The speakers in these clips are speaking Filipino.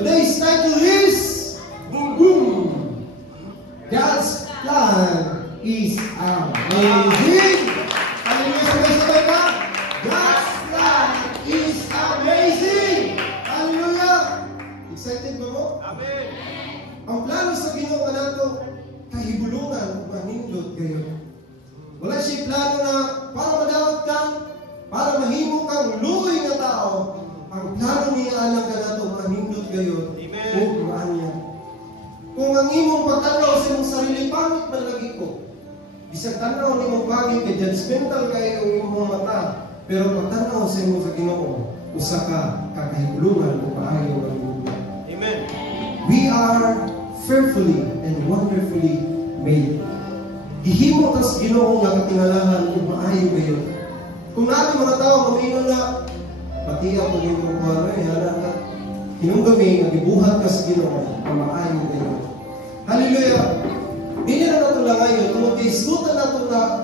Today's title is Boom Boom. God's plan is amazing. Hallelujah. Sabay-sabay ka. God's plan is amazing. Hallelujah. Excited ba mo? Amen. Ang plano sa Ginoo nato kahibulungan ug manindot kayo. Wala siya plano na para madawat ka, para mahimo kang luoy nga tao. Ang plano niya alang ka nato manindot kayo. Amen. Ug maanya. Kung ang imong pagtanaw sa imong sarili pangit man lagi ko. Bisag tanaw nimo pangit kay judgmental kayo ang imong mata, pero pagtanaw sa imong sa Ginoo, usa ka kakahibulungan ug maayo ang buhay. Amen. We are fearfully and wonderfully made. Gihimo tas Ginoo nga katingalahan ug maayo kayo. Kung natin mga tao mamingon na pati ako yung mga hana na hinunggami nga gibuhat ka sa Ginoo nga maayo kayo. Hallelujah. Dili na nato lang ngayon tungod kay isgutan nato na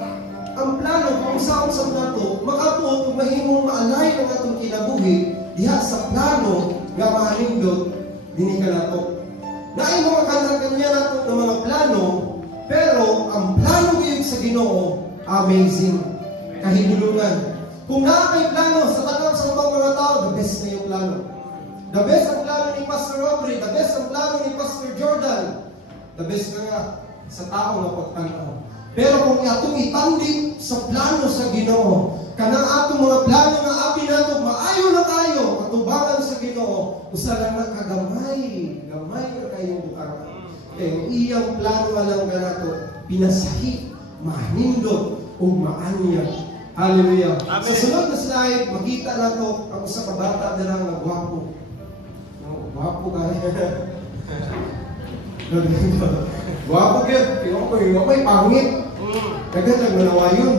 ang plano kung saan sa nato makabuot ug mahimong maalay ang atong kinabuhi diha sa plano nga mahalingdot dinhi ka nato. Naay mga kanya nato ng mga plano, pero ang plano gyud sa Ginoo amazing, kahibulungan. Kung naa kay plano sa tanang sa mga tao, the best na yung plano. The best ang plano ni Pastor Aubrey, the best ang plano ni Pastor Jordan, the best nga sa tao nga pagtanaw. Pero kung atong itandi sa plano sa Ginoo, kanang atong mga plano nga abi nato maayo na kayo atubangan sa Ginoo, usa lang na kagamay na kayong butang. Kaya ang iyang plano lang nato pinasahi, manindot ug maanya. Hallelujah. Amen. Sa sunod na slide, makita nato ang usa ka bata dira nga gwapo. Gwapo kay. Gwapo gyud, kaya may pangit. Dagan lang manawayon.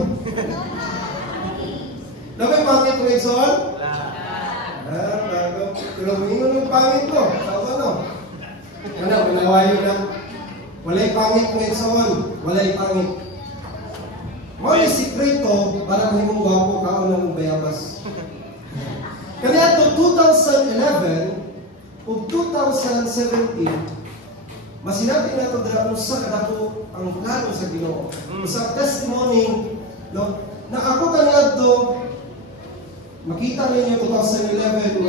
Namay pangit mo Exxon? Pero mingon yung pangit ko. Saan no? Ano, manawayon na. Walay pangit mo Exxon. Walay pangit. May sikreto para mahimong gwapo kaon ng bayabas. Kaya ito 2011 ug 2017 masinabi na ito dahil sa kadako ang plano sa Ginoo. Sa testimony, no, na ako kanadto makita ninyo 2011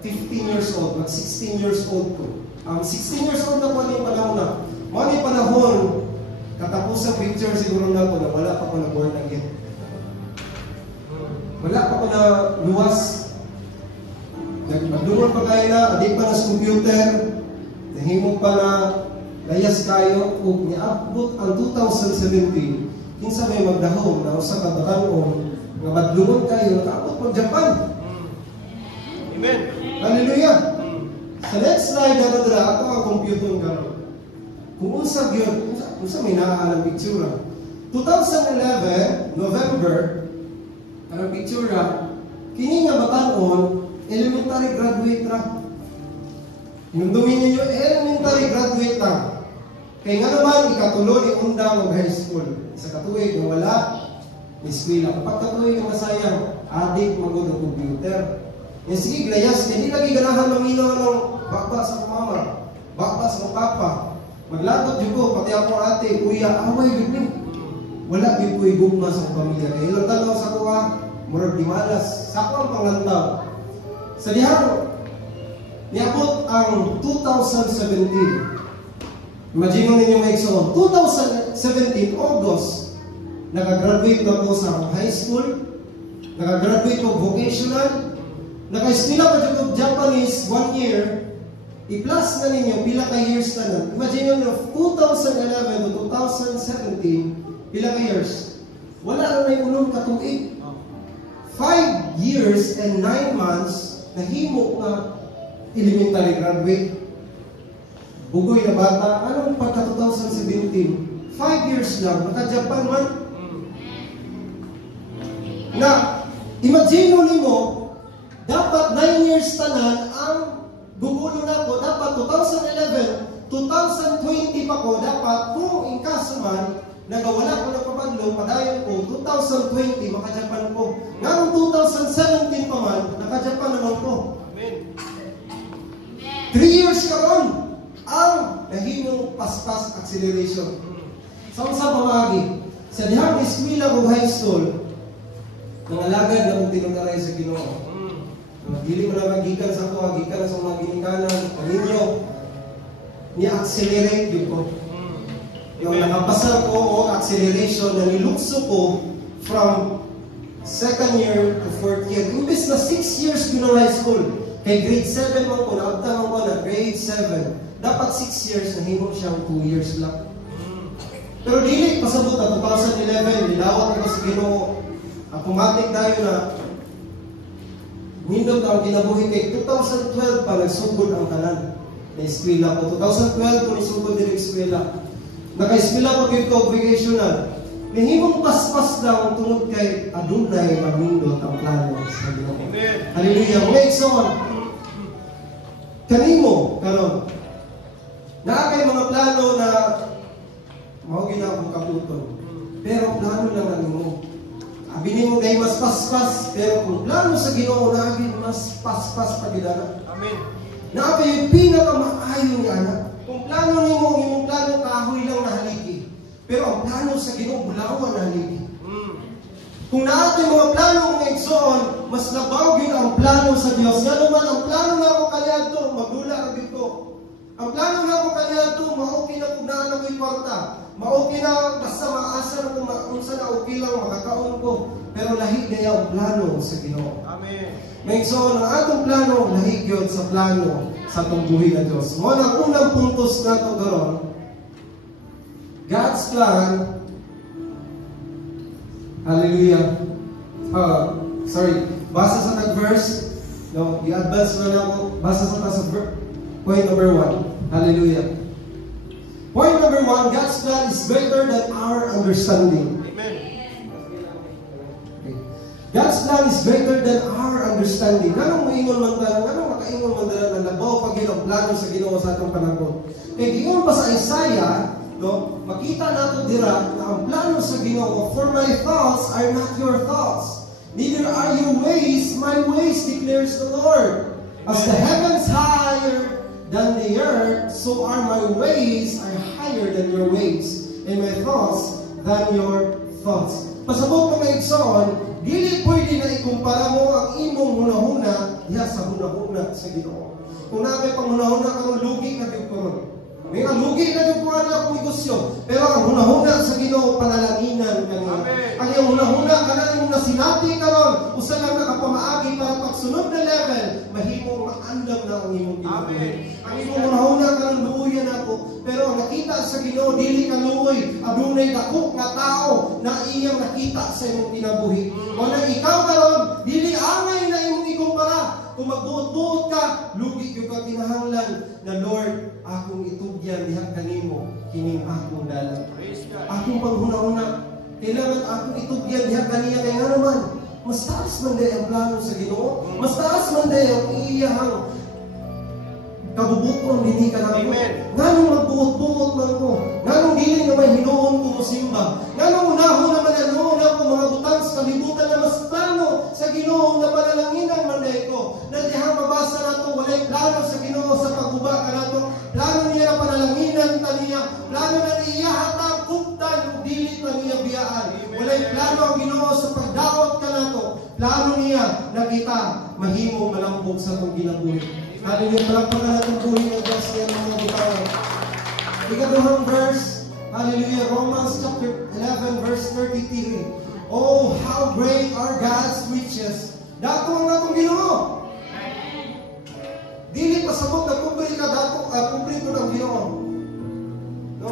15 years old, mag 16 years old ko. 16 years old na po yung panahon na. Mga panahon, katapos sa picture siguro na ako na wala pa ko na born again. Wala pa ko na luwas. Nagdungon pa kayo na, adik pa na sa computer, nahimog pa na layas kayo, ug niabot ang 2017, kinsa may magdahom na usa ka batanon nga madlungon kayo, nakaabot po Japan. Amen. Hallelujah. Sa next slide na dira, ato ang computer nga. Kung unsa gyud, unsa may naa ang picture. 2011 November, ang picture kini nga batanon elementary graduate ra. Hinumdumin ninyo, elementary graduate lang. Kaya nga naman, ikatulo ni undang ng high school. Sa katuwig na wala, ni eskwela. Kapag katuwig na masayang, adik magod ng computer. Yan sige, glayas, hindi lagi ganahan mamino ng bakba sa mama, bakba sa papa. Maglagot yun ko, pati ako ate, kuya, away yun din. Wala yun ko igugma sa pamilya. Kaya ilang tanaw sa kuha, murag di malas. Sa ako ang pangantaw. Sa diharo, niabot ang 2017. Imagine mo ninyo may iksoon. 2017, August, nakagraduate na po sa high school, nakagraduate po vocational, naka-eskwela pa dyan po Japanese 1 year, i-plus na ninyo, pila ka years na nun. Imagine nyo, 2011 to 2017, pila ka years. Wala na may ulong katuig. 5 years and 9 months, nahimo na elementary graduate. Bugoy na bata. Anong pagka 2017? 5 years lang. Naka-Japan man. Na, imagine mo, dapat 9 years tanan ang gugulo na ko. Dapat 2011, 2020 pa ko. Dapat kung inkaso man, nagawala ko ng papadlo, padayon ko, 2020, maka-Japan ko. Ngayong 2017 pa man, naka-Japan naman ko. Amen. 3 years karon ang nahimong paspas acceleration. Sa usa pamagi, sa dihang eskwela o high school, nangalagad na kong tinunaray sa Ginoo. Dili mo na magikan sa ako, gikan sa mga ginikanan, paninyo, ni-accelerate yun ko. Yung nakapasa ko o acceleration na nilukso ko from 2nd year to 4th year. Imbes na 6 years ko na high school. Kay grade 7 mo ko, naabtan mo na grade 7. Dapat 6 years, nahimong siyang 2 years lang. Pero dili, pasabot na 2011, nilawat ko sa Ginoo. Automatic tayo na nindot ang kinabuhi kay 2012 pa nagsugod ang tanan na eskwela ko. 2012 ko nagsugod din ang eskwela. Naka-eskwela pa kayo congregational. Nahimong paspas lang tungod kay adunay manindot ang plano sa Ginoo. Hallelujah. Mga igsoon, kanimo karon naa kay mga plano na mao ginabong kaputon. Pero plano lang ang imo. Abinin mo kay mas paspas, pero kung plano sa Ginoo naagin mas paspas pa gid ana. Amen. Naa kay pinakamaayo ni ana. Kung plano nimo imong plano kahoy lang nahaligi. Pero ang plano sa Ginoo bulawan nahaligi. Kung naa kay mga plano mga igsoon, mas labaw gyud ang plano sa Dios. Nga naman ang plano nga ko kaniadto magdula ra gyud ko. Ang plano nga ko kaniadto mao kinakugnahan ako kwarta. Maoki na, basta maasa na kung unsa na okay lang makakaon ko. Pero lahi kaya ang plano sa Ginoo. Amen. May so, ang atong plano, lahi yun sa plano sa atong buhay na Diyos. Mo na unang puntos na ito garon, God's plan, hallelujah. Sorry, basa sa nag-verse, no, i-advance na ako, basa sa point number 1, hallelujah. Point number 1, God's plan is greater than our understanding. Amen. Okay. God's plan is greater than our understanding. Ganong maingon man tayo, ganong makaingon man tayo na labaw pag ang plano sa Ginoo sa atong panahon. Kaya giingon pa sa Isaiah, no, makita nato dira na ang plano sa Ginoo, for my thoughts are not your thoughts, neither are your ways my ways, declares the Lord. As the heavens higher than the earth, so are my ways are higher than your ways, and my thoughts than your thoughts. Pasabot mga igsoon, dili pwede na ikumpara mo ang imong hunahuna diha sa hunahuna sa Ginoo. Kung namin pang hunahuna kang lugi na gyud karon. May lugi na gyud ko ana akong negosyo, pero ang hunahuna sa Ginoo panalanginan kaniya. Ang iyong hunahuna kana imong nasinati karon, usa lang nakapamaagi para pagsunod na level, mahimong maandam na ang imong kinabuhi. Ang imong hunahuna karon luoyan ako, pero ang nakita sa Ginoo dili ka luoy, adunay dako nga tao na iyang nakita sa imong kinabuhi. O na ikaw karon dili angay na imong ikumpara. Kung magbuot-buot ka, lugi yung kakinahanglan na Lord, akong itugyan diha kanimo kining akong dalan. Akong panghuna-una, kailangan akong itugyan diha kaniya kay nga naman. Mas taas man day ang plano sa Ginoo, mas taas man day ang iyahang kabubuton dinhi ka nako. Nganong magbuot-buot man ko, nganong dili nga may hinuon ko musimba, nganong unahon naman ano na ko mga butang sa kalibutan na mas plano sa Ginoo nga panalanginan man day ko. Na diha mabasa nato walay plano sa Ginoo sa pagguba kanato, plano niya na panalanginan taniya, plano na niya hatag kuptan ug dili taniya biyaan. Walay plano ang Ginoo sa pagdawat kanato, plano niya na kita mahimo malambog sa atong ginabuhi. Hallelujah, palagpagan natin buhay ng Diyos yan mga bitawan. Ikaduhang verse, hallelujah, Romans chapter 11 verse 33. Oh, how great are God's riches. Dato ang natong Ginoo. Dili pasabot na kubri ka dato, kubri ko ng Ginoo. No?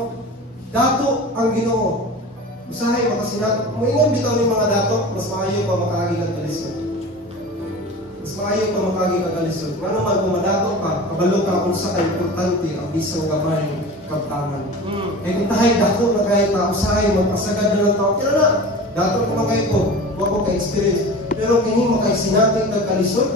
Dato ang Ginoo. Usahay makasinat. Moingon bitaw ni mga dato, mas maayo pa makaagi kang kalisod. Mas maayo pa makaagi kang kalisod. Nga naman kung madato ka, kabalo ka kung sa importante ang bisang gamay kaptangan. Kaya kung tahay dato na kahit usahay magpasagad na ng tao, kaya na, dato ko makay ko, huwag ko ka-experience. Pero kini makaisinatay kang kalisod,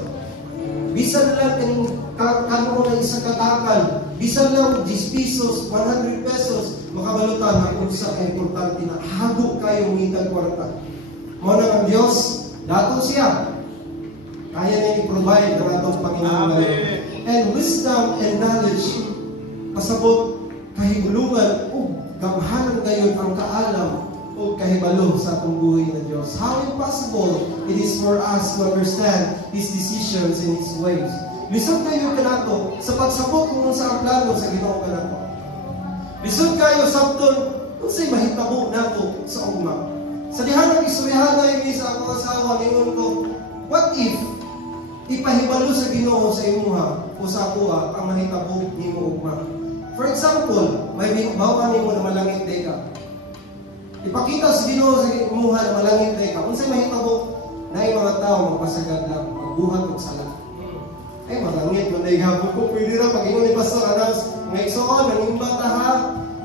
bisan lang kaning kamo na isang katakan, bisan lang 10 pesos, 100 pesos, makabalutan na kung sa importante na hago kayo umitan kwarta. Mo na ang Diyos, dato siya. Kaya na i-provide ng atong Panginoon. And and wisdom and knowledge. Pasabot kahigulungan o gamhanan kayo ang kaalam o kahibalo sa atong buhay na Diyos. How impossible it is for us to understand His decisions and His ways. Lisod kayo kanato sa pagsabot kung sa ang plano sa Ginoo kanato. Lisod kayo sabton kung sa'y mahitabo nato sa ugma. Sa dihanang istoryahan na yung sa akong asawa, ningon ko, what if ipahibalo sa Ginoo sa imuha o sa akuha ang mahitabo ni mo ugma? For example, may bawa ni mo na malangit ka. Ipakita sa Ginoo sa imuha na malangit ka. Kung sa'y mahitabo, na yung mga tao magpasagad lang, magbuhat o sala. Ay, malangit, manay gabon ko. Pwede na, pag-ingon ni Pastor Adams, mga iksoon, nanimba ta ha.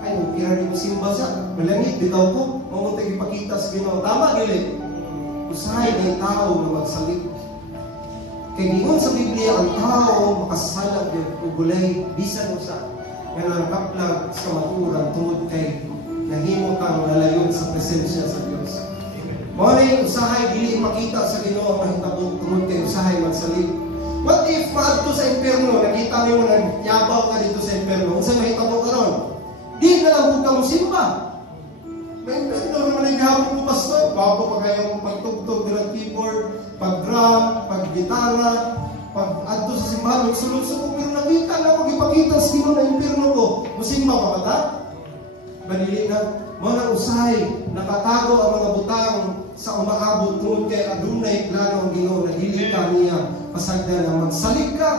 Ay, kira ni mo simba siya. Malangit, bitaw ko. Mamuntag ipakita sa Ginoo. Tama, gili. Usahay ng tao na magsalit. Kaya gingon sa Biblia, ang tao makasalag yun, ugulay, bisan mo sa nga nakaplag sa maturan tungod kay nahimo kang lalayon sa presensya sa Diyos. Muna usahay, dili makita sa Ginoo ang mahitabo tungod kay usahay magsalit. What if maadto sa impyerno, nakita niyo nagyabaw ka dito sa impyerno, unsay mahitabo ka ron? Di na lang huwag ka mo simba. May impyerno naman ang gahapon mo, Pastor. Bago pa kayo mong pagtugtog ng keyboard, pag-drum, pag-gitara, pag-adto sa simbahan, magsulog-sulog, pero nakita na ako, ipakita sa Ginoo na impyerno ko. Musimba pa ba ta? Banili na, mga usahay, nakatago ang mga butang sa umaabot tungod kay adunay plano ang Ginoo na dili ka niya pasagdan na magsalig ka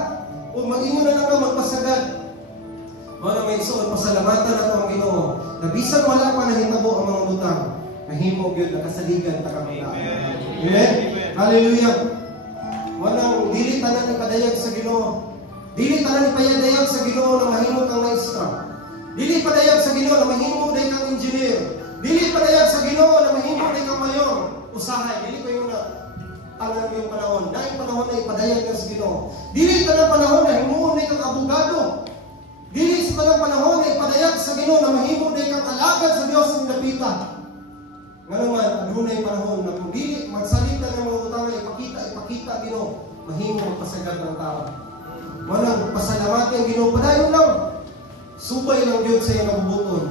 o mag-ingon na lang ka magpasagad. Mga may isuon, pasalamatan na ito ang Ginoo na bisan wala pa nahitabo ang mga butang, nahimo yun, nakasaligan ta kami na. Amen? Hallelujah! Walang dili tanan ipadayag sa Ginoo. Dili tanan ipadayag sa Ginoo na mahimo kang maestra. Dili padayag sa Ginoo na mahimo day kang engineer. Dili padayag sa Ginoo na mahimo day kang mayor. Usahay, dili ko yung tanan yung panahon. Dahil panahon na ipadayag ka sa Ginoo. Dili tanan panahon na himuon day kang abogado. Dili sa tanan panahon na ipadayag sa Ginoo na mahimo day kang alagad sa Dios ng dapita. Nga naman, adunay panahon na kung dili magsalita ng mga utang ipakita Ginoo, mahimo magpasagad ng tao. Walang pasalamati ang Ginoo, padayon lang. Subay lang yun sa iyong nabubuton.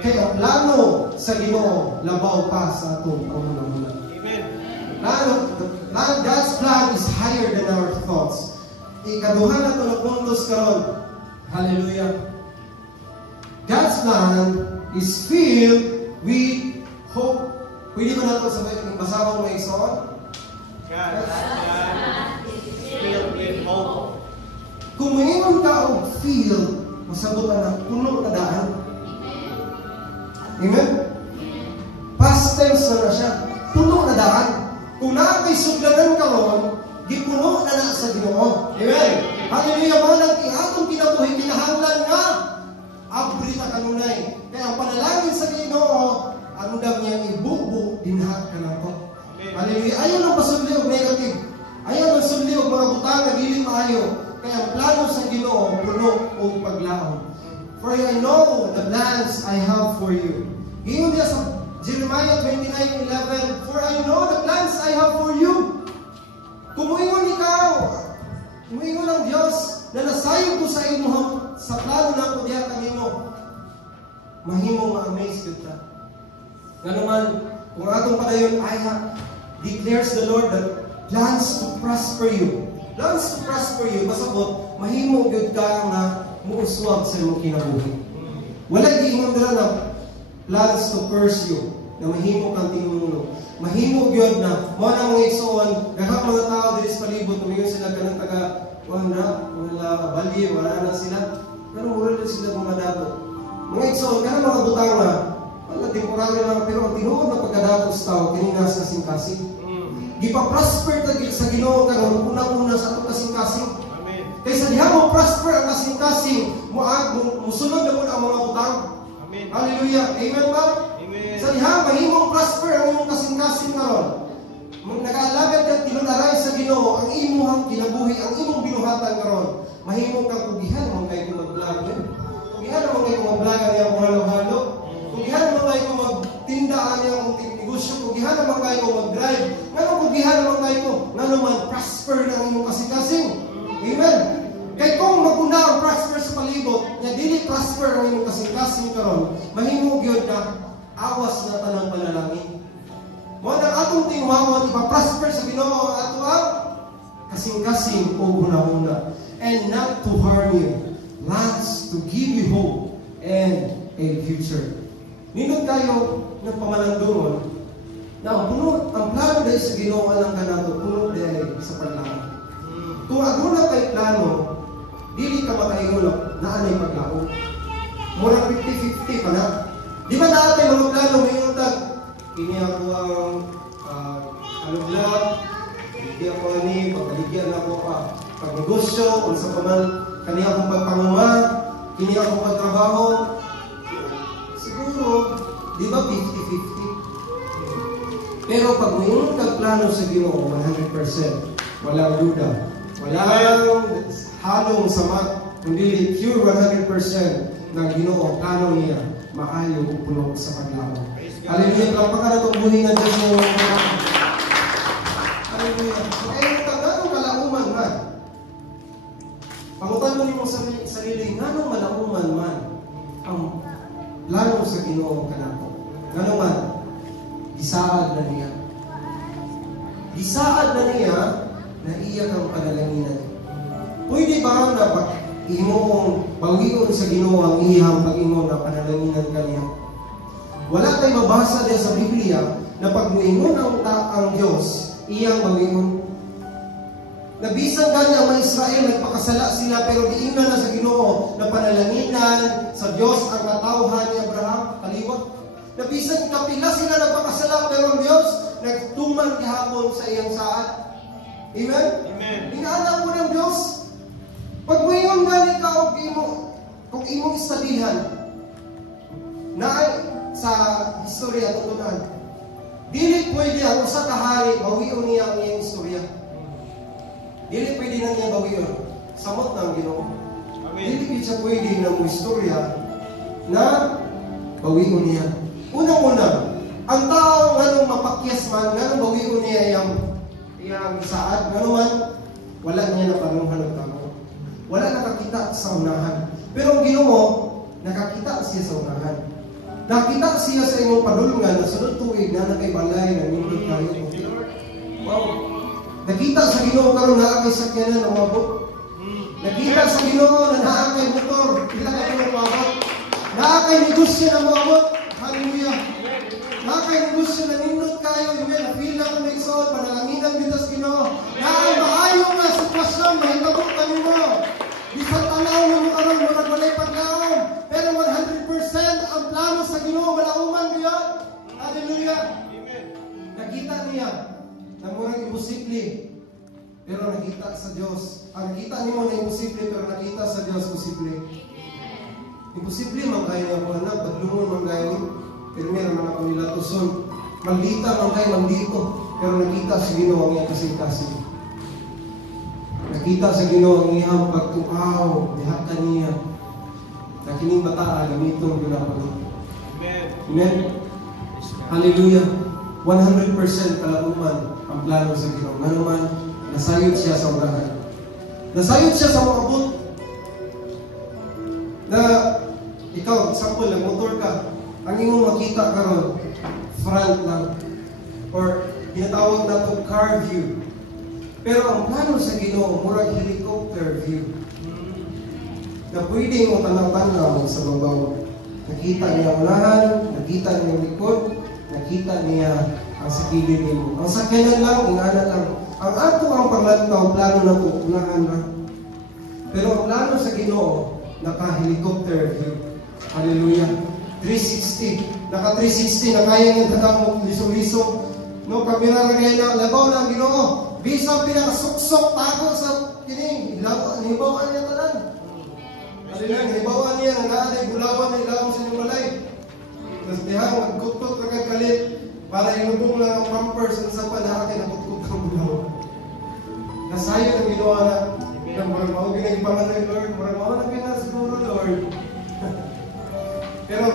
Kaya ang plano sa Ginoo, labaw pa sa atong kamunang-muna. God's plan is higher than our thoughts. Ikaduhan na ito na puntos karon. Hallelujah. God's plan is filled with hope. Pwede ba natin sabihin ng basahon may isuon? God's plan is filled with hope. Kung mayroon ka o feel, masagot na puno na daan. Amen? Past tense na siya. Puno na daan. Kung nakakay suglanan ka ron, di puno na sa Ginoo. Amen? Hallelujah! Mga nang atong kinabuhi, kinahanglan nga abri na kanunay. Kaya ang panalangin sa Ginoo, ang dam niyang ibubo, dinhat ka lang ko. Hallelujah! Ayaw ng pasudli o negative. Ayaw ng sudli o mga butang na dili maayo. Kaya ang plano sa Ginoo, puno o paglaon. For I know the plans I have for you. Ingon niya sa Jeremiah 29:11, for I know the plans I have for you. Kung muingon ikaw, muingon ang Diyos na nasayog ko sa imo sa plano na ko diya kanimo, mahimo ma-amaze kita. Nga naman, kung atong padayon, declares the Lord that plans to prosper you. Plans to prosper you, masabot, mahimo gyud ka nga muuswag sa imong kinabuhi. Wala giingon dira na plans to curse you, na mahimo kang tinulong. Mahimo gyud na mo na mga igsoon, daghang mga tao diri sa palibot, tumingon sila kanang taga wala bali, wala na sila. Pero mura din sila mga dato. Mga igsoon, kanang mga butang na wala temporary lang, pero ang tinuod na pagkadatos tao kini nasa kasing-kasing. Gipa-prosper tagil sa Ginoo karon unang-una sa atong kasing-kasing. Amen. Kaysa diha mo prosper ang kasing-kasing, musunod na mo ang mga butang. Amen. Hallelujah. Amen ba? Amen. Sa diha mahimong prosper ang imong kasing-kasing karon. Nag-aalagad ka tinunaray sa Ginoo ang imong kinabuhi, ang imong binuhatan karon. Mahimong kang kugihan mo kay mag-vlog. Kugihan mo kay mag-vlog ang mga halo-halo. Kugihan mo kay magtindaan ang negosyo, kugihan naman kayo mag-drive. Ngano kugihan naman kayo? Ngano man prosper na ang imong kasing-kasing. Amen. Kay kung dili prosper ang imong kasing-kasing karon, mahimo gyud na awas na tanang panalangin. Mo na atong tingwawon ipa-prosper sa Ginoo ang ato ang kasing-kasing o hunahuna, and not to harm you, plans to give you hope and a future. Nindot kayo ng pamalandungon na ang plano dahil sa Ginoo alang kanato, puno dahil sa paglaon. Kung aduna kay plano, dili ka makaingon na anay paglaon. Mura 50-50 pa na. Di ba natin mga plano may utag? Kini ako ang vlog, hindi ako pagkaligyan ako pagnegosyo, kung sa paman, kani akong pagpanguma, kini akong pagtrabaho. Siguro, di ba 50-50? Pero pag mayroon kang plano sa Ginoo, 100%, walang duda, walang halong sama, kundi pure 100% ng Ginoo, plano niya, maayo o puno sa paglaon. Hallelujah! Palakpakan na itong buhay ng Diyos mo. Hallelujah! Kaya kung ganong malauman man, pangutan mo niyo sa sarili, ganong malauman man ang plano sa Ginoo kanako. Ganong man, isaad na niya. Isaad na niya na iyak ang panalanginan. Pwede ba na imong bawion sa Ginoo ang iyang pag-ingon na panalanginan kaniya? Wala tayong mabasa din sa Biblia na pag muingon ang Diyos, iyang bawion. Nabisang gani ang mga Israel, nagpakasala sila, pero diina na sa Ginoo na panalanginan sa Diyos ang katawhan ni Abraham, kaliwat. Nabisang kapila sila nagpakasala, pero ang Diyos nagtuman gihapon sa iyang saad. Amen? Amen. Inaanak mo ng Diyos. Pag muingon gani ka kung imong istadihan na sa istorya tutunan, dili pwede ang usa ka hari bawion niya ang iyang istorya. Dili pwede na niya bawion. Samot ng Ginoo. Dili siya pwede na mo istorya na bawion niya. Unang-una, ang tao nganong mapakyas man, nganong bawion niya iyang saad, ngano man, wala niya na panunghan ng tao. Wala nakakita sa unahan. Pero ang Ginoo, nakakita siya sa unahan. Nakita siya sa imong padulungan na sunod tuig na nakaibalay na nindot kayo. Wow! Nakita sa Ginoo karon na kay sakyanan na mabot. Nakita sa Ginoo na naa kay motor, pila ka tuig mabot. Naa kay negosyo na mabot. Hallelujah! Naa kay negosyo na nindot kayo, na pila ka may soul, panalanginan bitas Ginoo. Naa maayo nga sitwasyon, mahitabo kanimo. Bisang tanaw mo karon mo nagwalay paglaom, pero 100% ang plano sa Ginoo malauman biyan. Hallelujah. Amen. Nakita niya na murang imposible, pero nakita sa Dios. Ang nakita nimo na imposible, pero nakita sa Dios posible. Imposible man kayo ang anak, badlungon man kayo, pero meron mga pamilatuson. Maldita man kayo, maldito, pero nakita sa Ginoo ang iyang kasing-kasing. Nakita sa Ginoo ang iyang pagtuaw, diha niya. Na kining bata gamiton ginapon. Amen. Hallelujah. 100% kalauman ang plano sa Ginoo. Ngano man nasayod siya sa urahan. Nasayod siya sa moabot. Na ikaw, example, nagmotor ka, ang imong makita karon front lang, or tinatawag na to car view. Pero ang plano sa Ginoo, murag helicopter view. Na pwede mo tanaw-tanaw sa babaw. Nakita niya unahan, nakita niya likod, nakita niya ang sakilid mo. Ang sakyanan lang, ingana lang. Ang ato ang paglantaw, plano na po, unahan lang. Pero ang plano sa Ginoo, naka-helicopter view. Hallelujah. 360. Naka-360 na kaya ng tatang liso-liso. No, kamera na kaya na, labaw na ang Ginoo. Bisa pinakasuksok tago sa kining. Hibawan niya tanan. Hallelujah. Hibawan niya na naanay bulawan na ilawang sa inyong balay. Tapos diha, magkutot na kagalit para inubong lang ang pampers ang sapa na akin na kutot ang bulawan. Nasayo ng ginawa na. Marang ako ginagpangan ng Lord. Marang ako na pinasiguro, Lord. Pero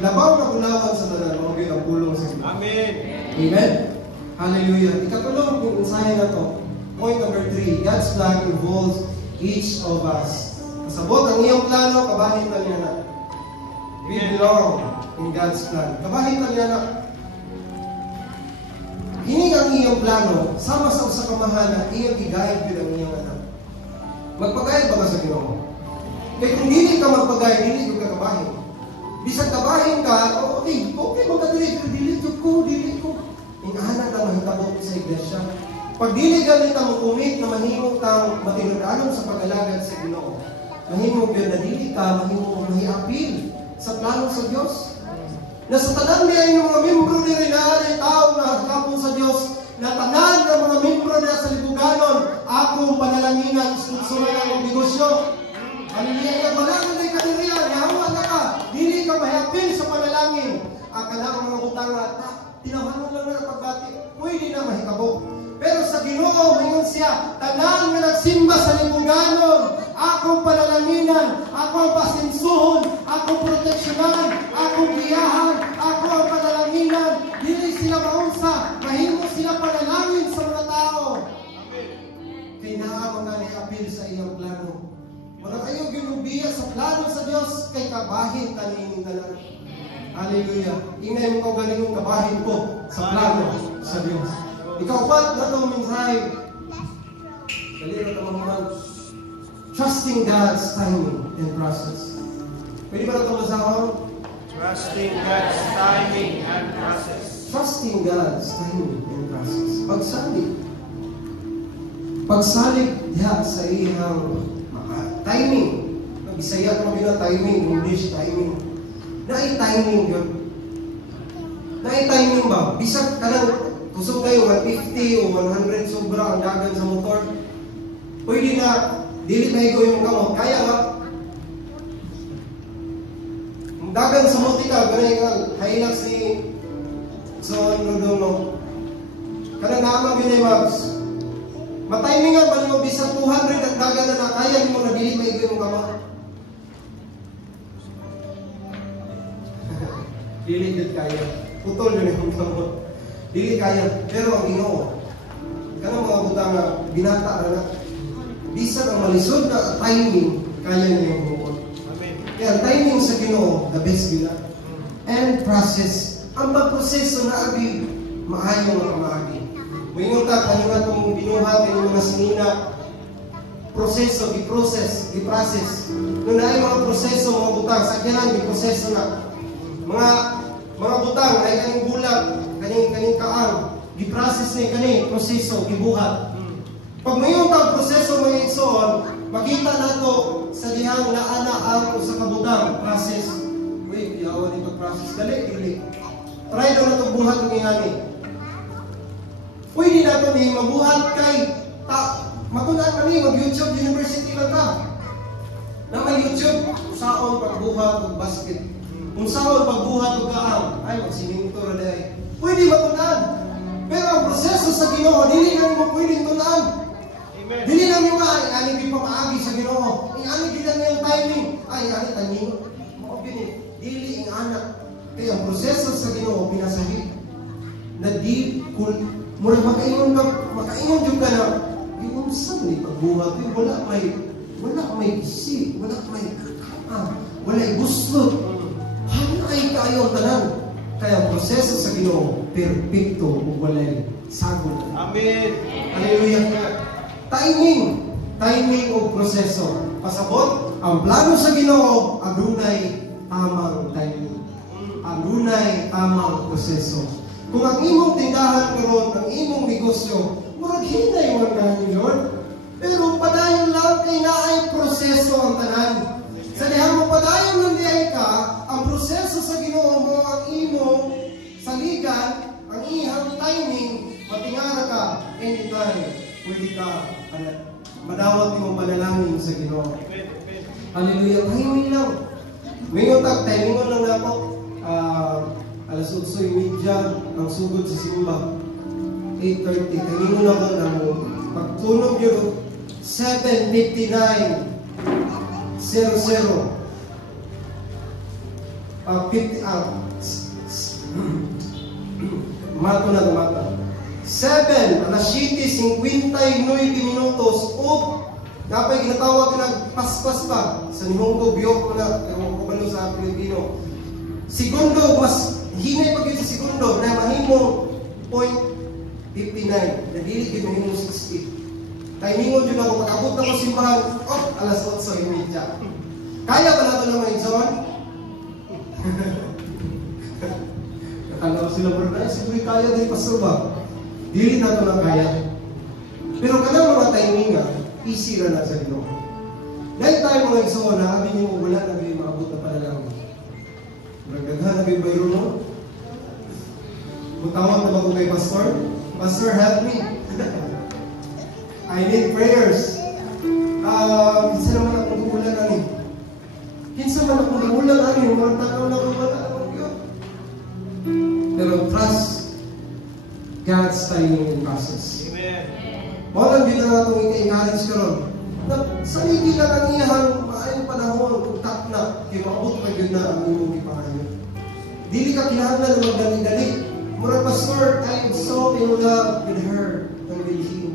labaw na bulawan sa tanan, mga ang pulong sa Ginoo. Amen. Amen. Hallelujah. Ikatulong yung ensayo na to. Point number 3. God's plan involves each of us. Sabot ang iyong plano, kabahin lang yan na. We belong in God's plan. Kabahin lang yan na. Hining ang iyong plano, sama sa usa ka mahal, iyong i-guide yun ang iyong anak. Magpagayad ba ka sa Ginoo? Kaya kung hindi ka magpagayad, hindi ka kabahin. Bisag kabahin ka, okay, magkadili, pero dili ko. Ingana na mahitabo sa iglesia. Pag dili ganit ang kumit na mahimong kang matinudalon sa pag-alagad sa Ginoo, mahimong yun na dili ka, mahimong mahiapil sa plano sa Diyos. Na sa tanan niya yung mga membro ni Rinari, tao na hagkapon sa Diyos, na tanan ng mga membro niya sa libuganon, akong panalanginan, sunod ang negosyo. Hallelujah, wala na na kaniriya, nahawa na ka, dili ka mahapil sa panalangin. Akala ang mga butang at tinawanan lang na pagbati, pwede na mahikabok. Pero sa Ginoo, mayon siya, tanan nga nagsimba sa libuganon, akong panalanginan, akong pasinsuhon, akong proteksyonan, akong giyahan, ako ang panalanginan. Dili sila maunsa, mahimo sila panalangin sa mga tao. Kaya naa mga niapil sa iyong plano. Wala kayong ginubiya sa plano sa Diyos, kay kabahin tanin tanan. Hallelujah. Ingay mo ko galing kabahin ko sa plano sa Diyos. Ikaw ba't na itong mensahe? Daliro ka mga trusting God's timing and process. Pwede ba na itong masahon? Trusting God's timing and process. Trusting God's timing and process. Pagsalig diha sa iyang timing. Bisaya mo gina timing, English timing. Naay-timing yun. Naay-timing ba? Bisag kanang kusog kayo 150 o 100 sobra ang dagan sa motor. Pwede na dili na ikaw yung kamot. Kaya ba? Ang dagan sa motika, ganay nga, Hilux ni Son Rodono. Kanang naamag yun ay Mags. Matiming nga ba nyo, bisang 200 at dagan na kaya mo na dili na ikaw yung kamot. Dili yun kaya. Putol yun yung kamot. Dili kaya, pero ang Ginoo, kanang mga butang na binata na bisag ang malisod na timing, kaya niya yung bukod. Kaya ang timing sa Ginoo, the best gila. And process. Ang pagproseso na abi, maayo nga maagi. Mayroon ka, kanina itong binuhat, yung mga sinina, proseso, i-process. Noon na ay mga proseso, mga butang, sa kailan, i-proseso na. Mga butang, ay kaning bulag, kaning kaang, i-process na kaning proseso, ibuhat. Pag mayroon kang proseso may igsoon, makita nato sa dihang naana ang sa kabutang, process. Uy, iyawan ito process. Dali. Try na nato buhat ng ingani. Pwede nato ni mabuhat kay makunaan kami, mag-YouTube University lang ka. Na may YouTube, saon pagbuhat ng basket. Kung saon pagbuhat ng kaang, ay magsiminto na dahil. Pwede makunaan. Pero ang proseso sa Ginoo, dili na mo pwedeng tunaan. Dili na mo ani di pa maagi sa Ginoo. Ani di na yung timing. Ay ani timing. Mo gini, dili ang anak. Kaya ang proseso sa Ginoo pinasahi. Na di kul mura makaingon jud ka na giunsa ni pagbuhat, wala may isip, wala gusto. Ano ay kayo tanan? Kaya ang proseso sa Ginoo perpekto ug walay sagol. Amen. Hallelujah. Timing o proseso. Pasabot, ang plano sa Ginoo adunay tamang timing. Adunay tamang proseso. Kung ang imong tindahan karon, ang imong negosyo, murag hinay man gani Lord. Pero padayon lang kay naay proseso ang tanan. Sa diha mo padayon lang diay ka, ang proseso sa Ginoo mo ang imong saligan, ang iyang timing, matingara ka anytime. Pwede ka madawat yung panalangin sa Ginoo. Hallelujah. Timing lang. Mingon tag timing lang ako. Alas 8:30 ang sugod sa simba. 8:30. Timing lang ako na mo. Pagtunog yun, 7:59. 00. 50. Mato na gumata. 7, alas 7:59 minutos o Napay ginatawag na paspas pa. Sa Nihongo, biyok ko na, pero kumalo sa Pilipino. Segundo, mas hinay pag yun sa segundo, na mahimong 0.59. Nagili yun mahimong 60. Kaya ningon yun ako, pag-abot na ko simbahan, alas 8:30. Kaya ba na ito ng mga igsoon? Nakala ko sila bro, siguro kaya din pastor ba? Dili na ito lang kaya. Pero kanang mga timing nga, easy na sa Ginoo. Dahil tayo mga igsoon na kami niyo wala na kayo maabot na panalangin. Nagdaghan na kayo ba yun, no? Mutawag na ba kung kay pastor? Pastor, help me. I need prayers. Kinsa naman akong gugulan ani? Kinsa man akong gugulan ani? Mga tanaw na wala akong yun. Pero trust God's timing and process. Amen. Walang din na itong ika-encourage ka ron. Sa hindi lang ang iyahang maayong panahon kung takna, kaya maabot pa yun na ang iyong ipangayon. Dili ka kinahanglan na magdali-dali. Mura, Pastor, I am so in love with her. Ang bilhin.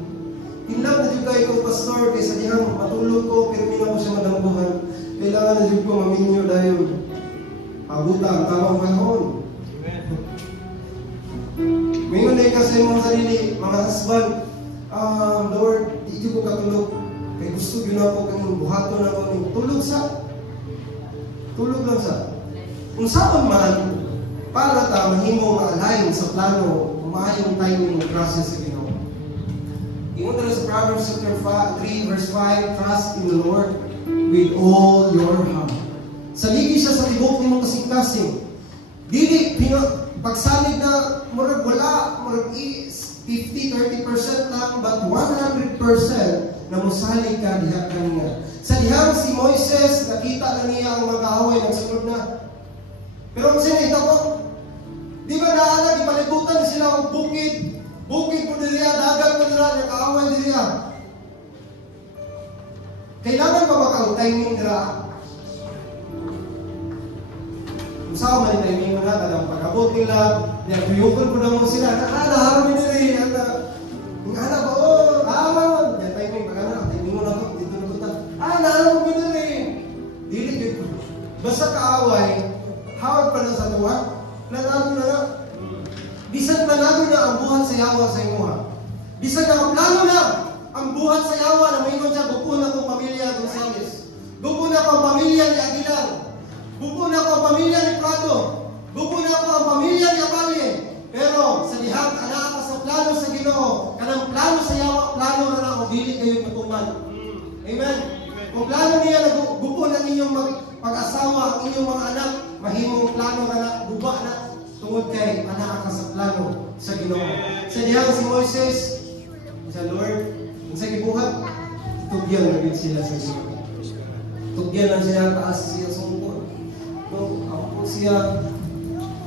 In love na dito kayo, Pastor, kaysa dihang matulog ko, pero hindi na ko siya madambuhan. Kailangan na dito ko maminyo dahil pabuta ang tamang panahon. Ngayon na kasi mga sarili, mga husband, Lord, hindi ko katulog. Kaya gusto yun ako kanyang buhaton ako ng tulog lang sa. Kung saan man, para ta mahimo ma-align sa plano, maayong timing ng process sa Ginoo. Ingon na sa Proverbs chapter 3 verse 5, trust in the Lord with all your heart. Saligi siya sa tibok nimong kasing-kasing. Dili pagsalig na murag wala, murag 50-30% lang, but 100% na musalig ka diha kaniya. Sa dihang si Moises, nakita na niya ang mga kaaway ng sunod na. Pero ang sinita ko, di ba naalag, ipalibutan sila ang bukid po nila, dagat po nila, ang kaaway nila. Kailangan ba maka-timing nila? Kung saan man yung timing mo na, tagang pag-abot nila, niyaguyukon po na mo sila, naharami nila eh, yung anak ko, awan, yan timing, pag-anak, timing mo na ito, dito na ito, naharami mo nila eh. Dili dito. Basta kaaway, hawag pa na sa tuwa, planado na na. Bisan planado na ang buhat sa yawa sa imuha. Bisan na plano na ang buhat sa yawa na mayroon siya, buko na kong pamilya Gonzales. Buko na kong pamilya ni Aguilar. Buko na kong pamilya ni Prado. Buko na kong pamilya ni Amalie. Pero sa dihang anak ka sa plano sa Ginoo, kanang plano sa yawa, plano na lang o dili kayo tutuman. Amen? Kung plano niya na buko na ninyong pag-asawa ang inyong mga anak, mahimong plano na guba na tungod kay anak ka sa plano sa Ginoo. Sa dihang si Moises, sa Lord, sa gibuhat, tugyan na rin sila sa Ginoo. Tugyan na siya, taas siya sungkod. Ako po siya,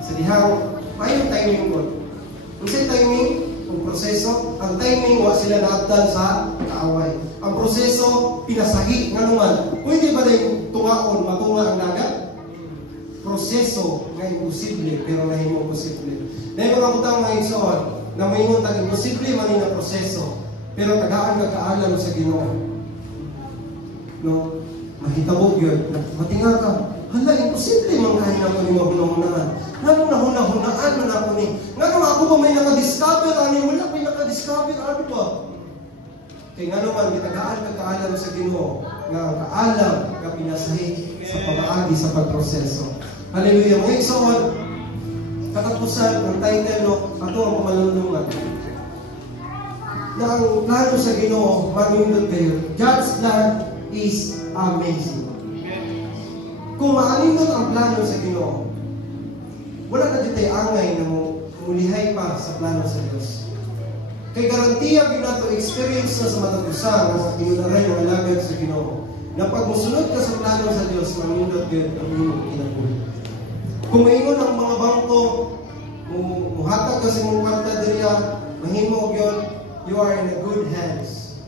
sa dihang, mayroong timing po. Kung sa timing, ang proseso, ang timing, wa sila naagdan sa kaaway. Ang proseso, pinasahi, nga naman, pwede ba na tungaon, matunga ang dagat? Proseso nga imposible, pero nahimo posible. Dahil mga butang mga igsoon, na mahimong tag imposible man yung proseso, pero tagaan kaalam sa Ginoo. No? Mahitabo yun. Matinga ka, hala, imposible man kain ako ni mahunahunaan. Nga nung nahunahunaan man ako ni. Nga nung ako ba may nakadiscover, wala may nakadiscover, ano ba? Kaya nga naman, tagaan kaalam sa Ginoo, nga ang kaalam nga pinasahi sa pamaagi sa pagproseso. Hallelujah. Mga igsoon, katapusan ng title no, ato ang pamalulungan. Na ang plano sa Ginoo, manindot kayo. God's plan is amazing. Kung maanindot ang plano sa Ginoo, wala na dito angay na mulihay pa sa plano sa Diyos. Kay garantiya ginato experience na sa matagusan na sa kinunaray ng alagad sa Ginoo. Na pag musunod ka sa plano sa Diyos, manindot kayo ang inyong kinabuhi. Kung maingon ang mga bangko, muhatag ka sa mong kwarta diriya, mahimo yun, you are in a good hands.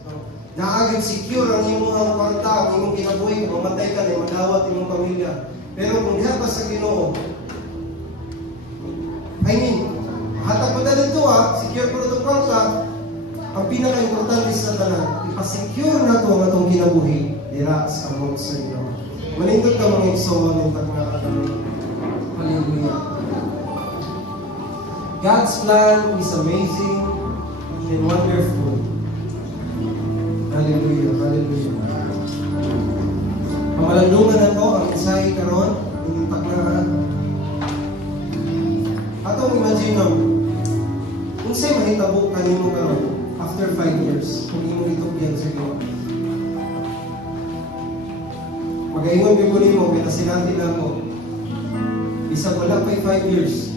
Naaging secure ang imong kwarta, ang imong kinabuhi, mamatay ka na, madawat imong pamilya. Pero kung diha ka sa Ginoo, hatag ko na dito secure ko na itong kwarta, ang pinaka-importante sa tanan, ipasecure na ito ang atong kinabuhi dira sa among sa Ginoo. Manindot ka mga igsoon ng tagna. Hallelujah. God's plan is amazing and wonderful. Hallelujah. Hallelujah. Pamalandungan na ito ang mensahe karon ng tagna. Atong imagine kung sa'yo mahitabo kanino karon after 5 years, kung imo itugyan sa Ginoo. Magaingon ko nimo kaya sinati na mo. Bisag wala pa'y 5 years.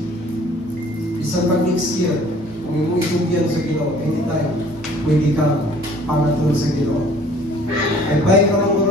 Bisag pag next year, kung imo itugyan sa Ginoo, anytime, pwede ka pangatun sa Ginoo. Ay bay ka mong